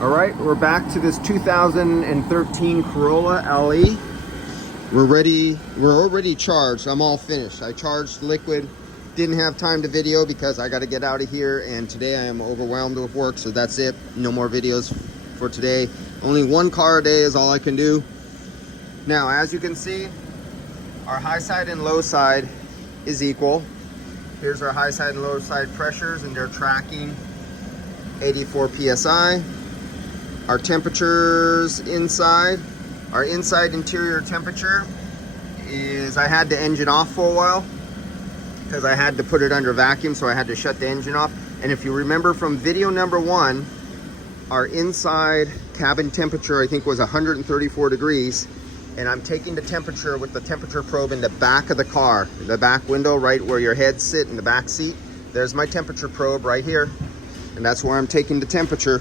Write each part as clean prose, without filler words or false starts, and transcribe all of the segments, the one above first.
All right, we're back to this 2013 Corolla LE. We're ready, we're already charged. I'm all finished. I charged liquid, didn't have time to video because I got to get out of here, and today I am overwhelmed with work, so that's it. No more videos for today. Only one car a day is all I can do. Now, as you can see, our high side and low side is equal. Here's our high side and low side pressures, and they're tracking 84 PSI. Our temperatures inside, our inside interior temperature is, I had the engine off for a while because I had to put it under vacuum, so I had to shut the engine off. And if you remember from video number 1, our inside cabin temperature I think was 134 degrees, and I'm taking the temperature with the temperature probe in the back of the car, the back window, right where your head sit in the back seat. There's my temperature probe right here, and that's where I'm taking the temperature.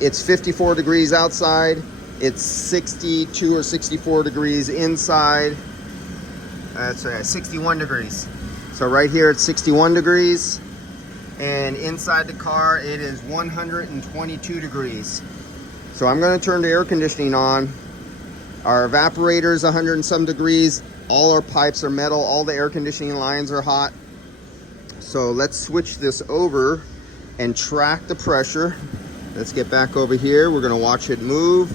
It's 54 degrees outside, it's 62 or 64 degrees inside. That's right, 61 degrees. So right here it's 61 degrees, and inside the car it is 122 degrees. So I'm going to turn the air conditioning on. Our evaporator is 100 and some degrees. All our pipes are metal, all the air conditioning lines are hot. So let's switch this over and track the pressure. Let's get back over here. We're going to watch it move.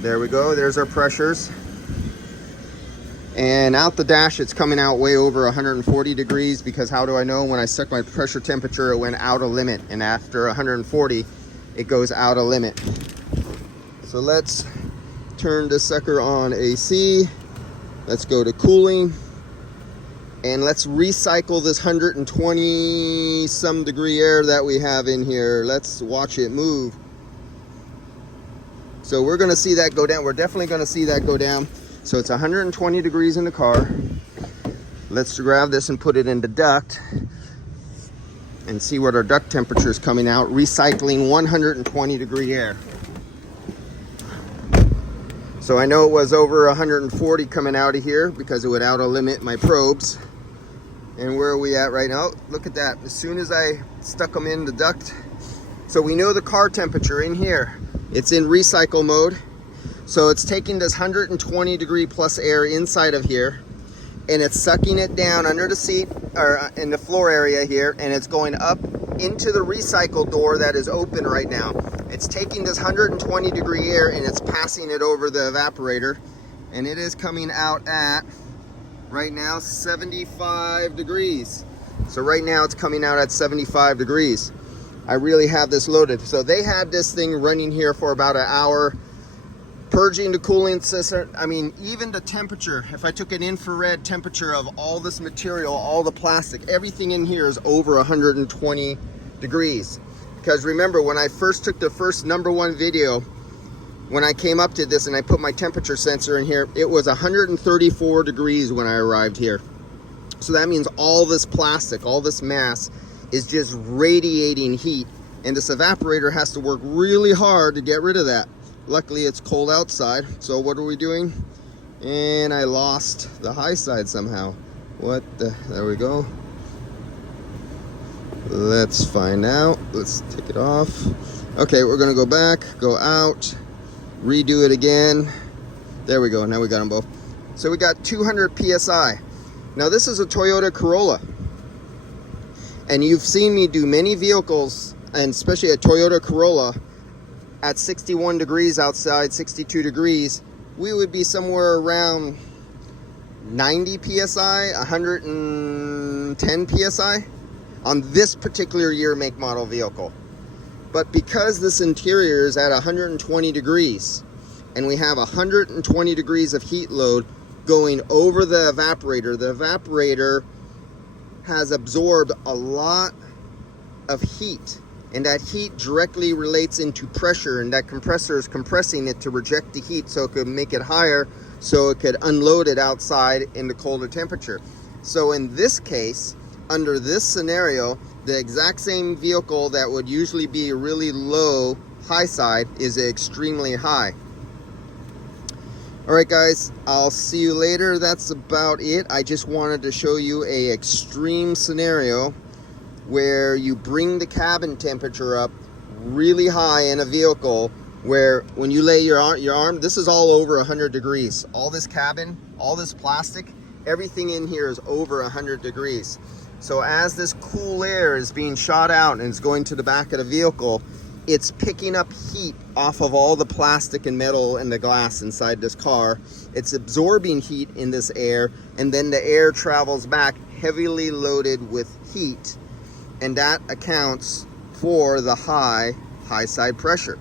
There we go. There's our pressures. And out the dash, it's coming out way over 140 degrees, because how do I know? When I set my pressure temperature, it went out of limit. And after 140, it goes out of limit. So let's turn this sucker on AC. Let's go to cooling. And let's recycle this 120 some degree air that we have in here. Let's watch it move. So we're gonna see that go down. We're definitely gonna see that go down. So it's 120 degrees in the car. Let's grab this and put it in the duct and see what our duct temperature is coming out. Recycling 120 degree air. So I know it was over 140 coming out of here because it would out of limit my probes. And where are we at right now? Look at that. As soon as I stuck them in the duct. So we know the car temperature in here. It's in recycle mode. So it's taking this 120 degree plus air inside of here, and it's sucking it down under the seat or in the floor area here, and it's going up into the recycle door that is open right now. It's taking this 120 degree air and it's passing it over the evaporator, and it is coming out at right now 75 degrees. So right now it's coming out at 75 degrees. I really have this loaded. So they had this thing running here for about an hour, purging the cooling system. I mean, even the temperature, if I took an infrared temperature of all this material, all the plastic, everything in here is over 120 degrees. Because remember, when I first took the first #1 video, when I came up to this and I put my temperature sensor in here, it was 134 degrees when I arrived here. So that means all this plastic, all this mass is just radiating heat, and this evaporator has to work really hard to get rid of that. Luckily it's cold outside, so what are we doing? And I lost the high side somehow. There we go. Let's find out. Let's take it off. Okay, we're gonna go back, go out, redo it again. There we go, now we got them both. So we got 200 PSI. Now this is a Toyota Corolla. And you've seen me do many vehicles, and especially a Toyota Corolla, at 61 degrees outside, 62 degrees, we would be somewhere around 90 PSI, 110 PSI on this particular year, make, model vehicle. But because this interior is at 120 degrees, and we have 120 degrees of heat load going over the evaporator has absorbed a lot of heat, and that heat directly relates into pressure, and that compressor is compressing it to reject the heat so it could make it higher, so it could unload it outside in the colder temperature. So in this case, under this scenario, the exact same vehicle that would usually be a really low high side is extremely high. All right guys, I'll see you later. That's about it. I just wanted to show you a extreme scenario where you bring the cabin temperature up really high in a vehicle where when you lay your arm, this is all over 100 degrees. All this cabin, all this plastic, everything in here is over 100 degrees. So as this cool air is being shot out and it's going to the back of the vehicle, it's picking up heat off of all the plastic and metal and the glass inside this car. It's absorbing heat in this air, and then the air travels back heavily loaded with heat, and that accounts for the high side pressure.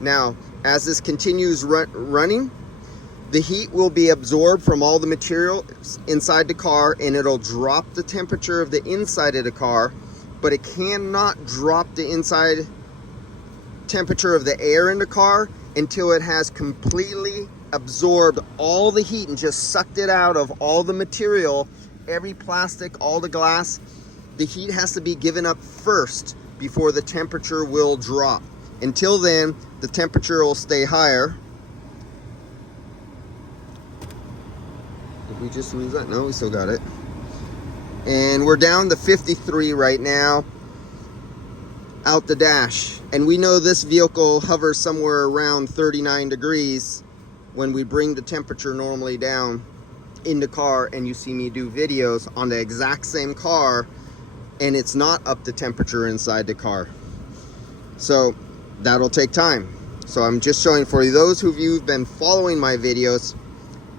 Now, as this continues running, the heat will be absorbed from all the material inside the car, and it'll drop the temperature of the inside of the car, but it cannot drop the inside temperature of the air in the car until it has completely absorbed all the heat and just sucked it out of all the material, every plastic, all the glass. The heat has to be given up first before the temperature will drop. Until then, the temperature will stay higher. Did we just lose that? No, we still got it. And we're down to 53 right now out the dash. And we know this vehicle hovers somewhere around 39 degrees when we bring the temperature normally down in the car, and you see me do videos on the exact same car and it's not up to temperature inside the car. So that'll take time. So I'm just showing for you, those of you who've been following my videos,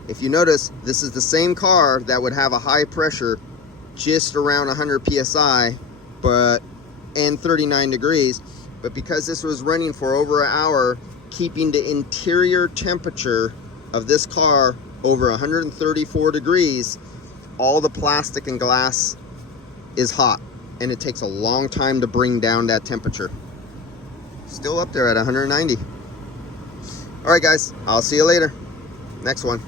if you notice, this is the same car that would have a high pressure just around 100 PSI, and 39 degrees. But because this was running for over an hour, keeping the interior temperature of this car over 134 degrees, all the plastic and glass is hot, and it takes a long time to bring down that temperature. Still up there at 190. All right, guys, I'll see you later. Next one.